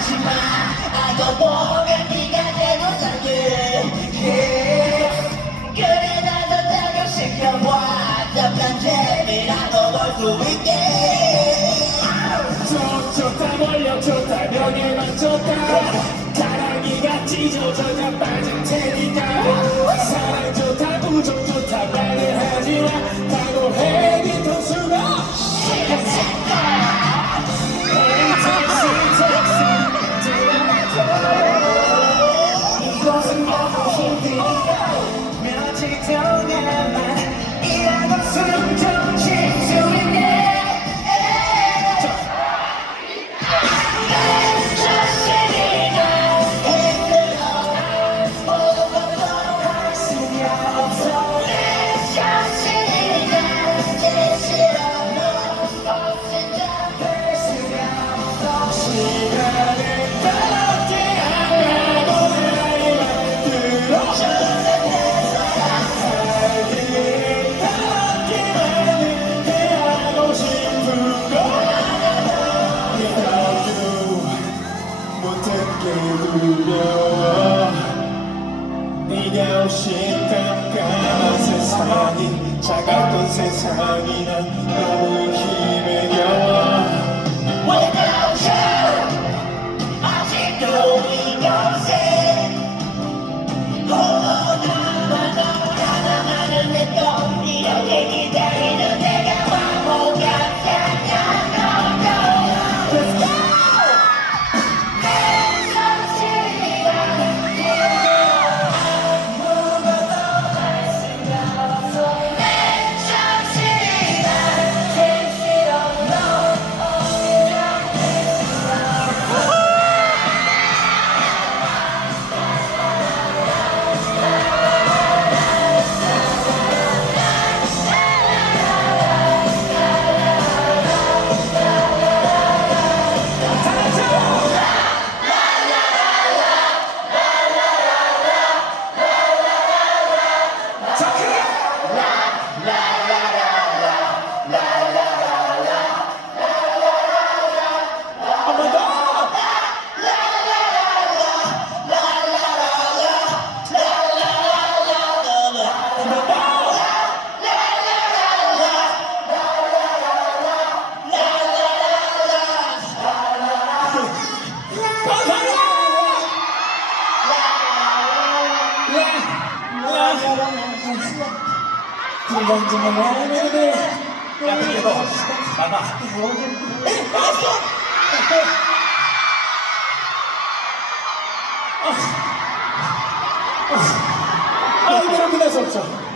제발 좀 잘난 척하지 마 알고 보면 네가 대노사게 그래 나도 자극시켜봐 잠깐 재미라도 볼수 있게 좋, 좋다 몰려 좋다 벽에만 좋다 가랑이가 찢어져가 빠진 테니까 사랑 좋다 부족 좋다 말을 하지마 Oh! 두려워 네가 없이 깜깜한 세상이 차갑던 세상이 난 너무 힘 수가 야, 근데 너, 말마. 아, 이거는 끝낼 수 없죠.